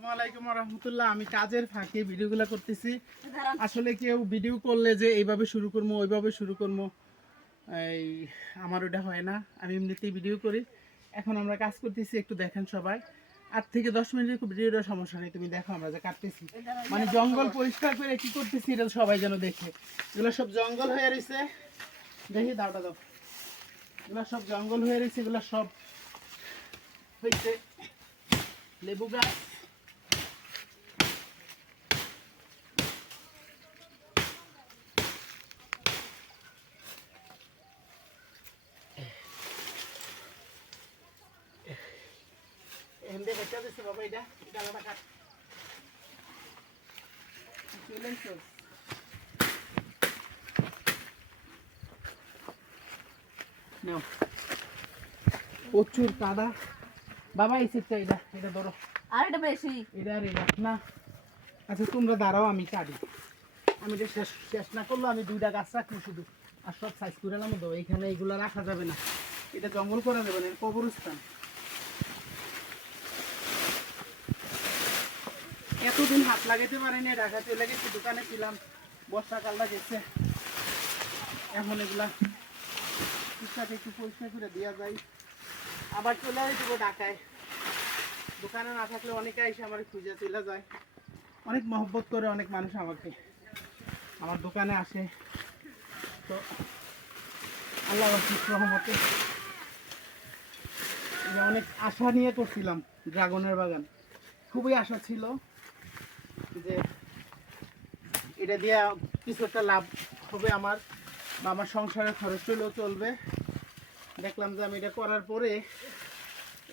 আসসালামাইকুম রহমতুল্লাহ। আমি কাজের ফাঁকে ভিডিওগুলো করতেছি। আসলে কেউ ভিডিও করলে যে এইভাবে শুরু করব ওইভাবে শুরু করব এই আমার ওটা হয় না। আমি এমনিতেই ভিডিও করি। এখন আমরা কাজ করতেছি একটু দেখেন সবাই। আট থেকে দশ মিনিটের ভিডিওটা সমস্যা নেই তুমি দেখো আমরা যে কাটতেছি। মানে জঙ্গল পরিষ্কার করে কি করতেছি এটা সবাই যেন দেখে। এগুলো সব জঙ্গল হয়ে রয়েছে দেখি দাওটা দাও এগুলো সব জঙ্গল হয়ে রয়েছে এগুলো সব হয়েছে লেবু গাছ। এখান দিয়ে বেচা বাবা এটা এটা আলাদা কাট চলে এসো। নাও। প্রচুর কাদা। বাবা এই সেটটা এটা এটা ধরো। আর এটা বেশি। এটা আর এটা না। আচ্ছা তোমরা দাঁড়াও আমি কাটি। আমি এটা শেষ শেষ না করল আমি দুইটা গাছ রাখব শুধু। আর সব সাইজ করে নামো দেবো এখানে এগুলো রাখা যাবে না। এটা জঙ্গল করা যাবে না কবরস্থান। এতদিন হাত লাগাইতে পারিনি, ঢাকা চলে গেছি, দোকানে ছিলাম, বর্ষাকালটা গেছে। এখন এগুলা ঠিকঠাক একটু পরিষ্কার করে দেওয়া যায়। আবার চলে আসব ঢাকায়। দোকানে না থাকলে অনেকে এসে আমার খুঁজে চলে যায়। অনেক মহব্বত করে অনেক মানুষ আমাকে। আমার দোকানে আসে। তো আল্লাহ রহমতে অনেক আশা নিয়ে করছিলাম ড্রাগনের বাগান। খুবই আশা ছিল। যে এটা দিয়ে কিছু একটা লাভ হবে আমার। বা আমার সংসারের খরচ হলেও চলবে। দেখলাম যে আমি এটা করার পরে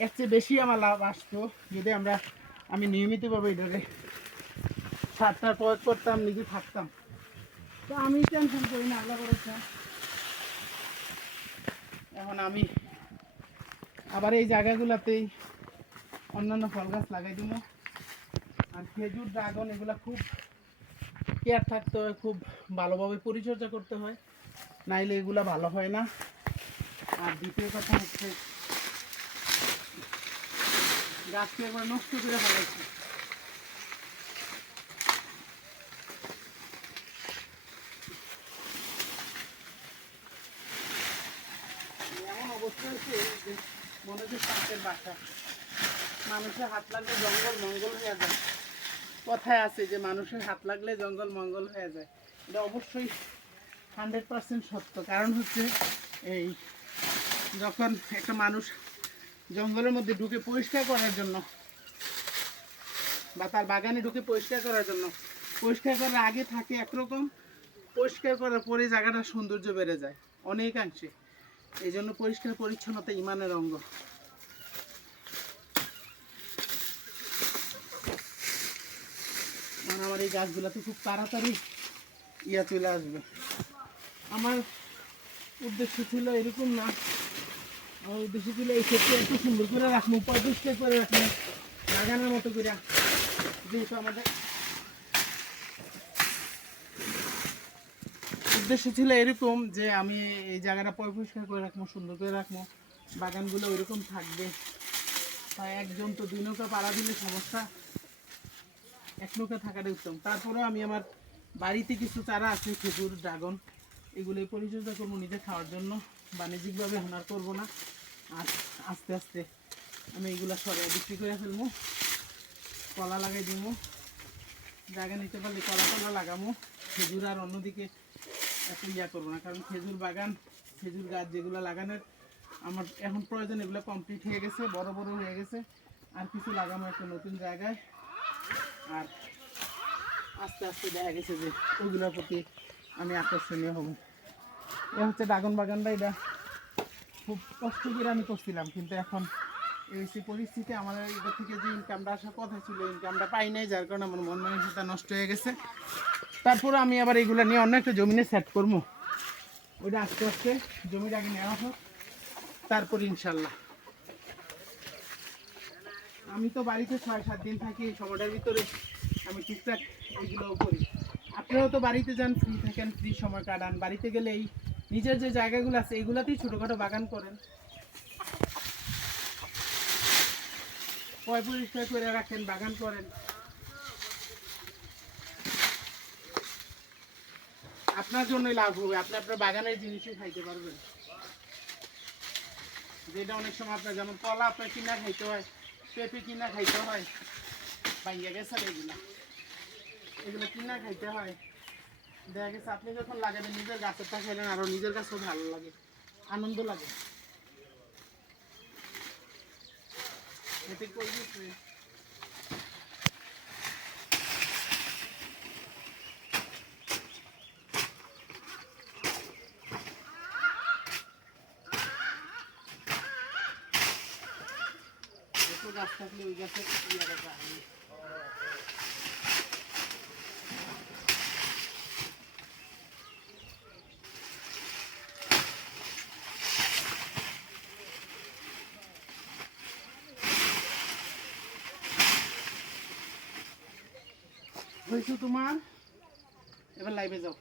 এর চেয়ে বেশি আমার লাভ আসতো যদি আমরা, আমি নিয়মিতভাবে এটাকে সারটার প্রয়োগ করতাম, নিজে থাকতাম। তো আমি টেনশন করি না, আল্লাহ করেছে এখন আমি আবার এই জায়গাগুলোতেই অন্যান্য ফল গাছ লাগাই দিব। আর খেজুর, ড্রাগন এগুলো খুব কেয়ার থাকতে হয়, খুব ভালোভাবে পরিচর্যা করতে হয়। নাইলে এগুলা ভালো হয় না। আর দ্বিতীয় কথা হচ্ছে, গাছকে একবার নষ্ট করে ফেলাইছে এমন অবস্থা হয়েছে মনে হচ্ছে বাসা। মানুষের হাত লাগলে জঙ্গল মঙ্গল হয়ে যায়। কথায় আছে যে মানুষের হাত লাগলে জঙ্গল মঙ্গল হয়ে যায়। এটা অবশ্যই হান্ড্রেড পার্সেন্ট সত্য। কারণ হচ্ছে এই যখন একটা মানুষ জঙ্গলের মধ্যে ঢুকে পরিষ্কার করার জন্য বা তার বাগানে ঢুকে পরিষ্কার করার জন্য, পরিষ্কার করার আগে থাকে একরকম, পরিষ্কার করার পরে জায়গাটা সৌন্দর্য বেড়ে যায় অনেকাংশে। এই জন্য পরিষ্কার পরিচ্ছন্নতা ইমানের অঙ্গ। আর আমার এই গাছগুলোতে খুব তাড়াতাড়ি ইয়া চলে আসবে। আমার উদ্দেশ্য ছিল এরকম না। আমার উদ্দেশ্য ছিল এই ক্ষেত্রে একটু সুন্দর করে রাখব পরিষ্কার করে রাখব বাগানের মতো করে। যেহেতু আমাদের উদ্দেশ্য ছিল এরকম যে আমি এই জায়গাটা পরিষ্কার করে রাখব, সুন্দর করে রাখব। বাগানগুলো ওইরকম থাকবে। তাই একজন তো দুই নৌকা পাড়া দিলে সমস্যা। এক নৌকা থাকাটাই উত্তম। তারপরেও আমি আমার বাড়িতে কিছু চারা আছে, খেজুর, ড্রাগন এগুলো পরিচর্যা করব নিজে খাওয়ার জন্য। বাণিজ্যিকভাবে হানার করব না। আর আস্তে আস্তে আমি এগুলো সরাই বিক্রি করে ফেলব। কলা লাগাই দিব। জায়গা নিতে পারলে কলা কলা লাগাবো। খেজুর আর অন্যদিকে এত ইয়া করব না, কারণ খেজুর বাগান, খেজুর গাছ যেগুলো লাগানোর আমার এখন প্রয়োজন এগুলো কমপ্লিট হয়ে গেছে, বড় বড় হয়ে গেছে। আর কিছু লাগাবো একটা নতুন জায়গায়। আর আস্তে আস্তে দেখা গেছে যে ওইগুলোর প্রতি আমি আকর্ষণীয় হব। এ হচ্ছে ড্রাগন বাগানটা এটা খুব কষ্ট করে আমি করছিলাম, কিন্তু এখন এই পরিস্থিতি, আমাদের এটা থেকে যে ইনকামটা আসার কথা ছিল ইনকামটা পাই নাই, যার কারণে আমার মন মানসিকতা নষ্ট হয়ে গেছে। তারপরে আমি আবার এইগুলো নিয়ে অন্য একটা জমিনে সেট করব। ওইটা আস্তে আস্তে আগে নেওয়া হোক, তারপর ইনশাল্লাহ। আমি তো বাড়িতে ছয়, সাত দিন থাকি, এই সময়টার ভিতরে আমি টুকটাক এইগুলোও করি। আপনারাও তো বাড়িতে যান ফ্রি থাকেন ফ্রি সময় কাটান। বাড়িতে গেলে এই নিজের যে জায়গাগুলো আছে, এগুলাতেই ছোটোখাটো বাগান করেন। পয় পরিষ্কার করে রাখেন, বাগান করেন। আপনার জন্যই লাভ হবে, আপনি আপনার বাগানের জিনিসই খাইতে পারবেন। যেটা অনেক সময় আপনার যেমন কলা আপনার কিনা খাইতে হয় পেঁপে কিনা খাইতে হয়। বাইয়া গেছে এগুলো। এগুলো কিনা খাইতে হয়। দেখা গেছে আপনি যখন লাগাবেন, নিজের গাছেরটা খাইলেন আরও নিজের গাছও ভালো লাগে, আনন্দ লাগে। এতে করবি গাছ থাকলে ওই গাছে ইয়াটা তোমার? এবার লাইভে যাও।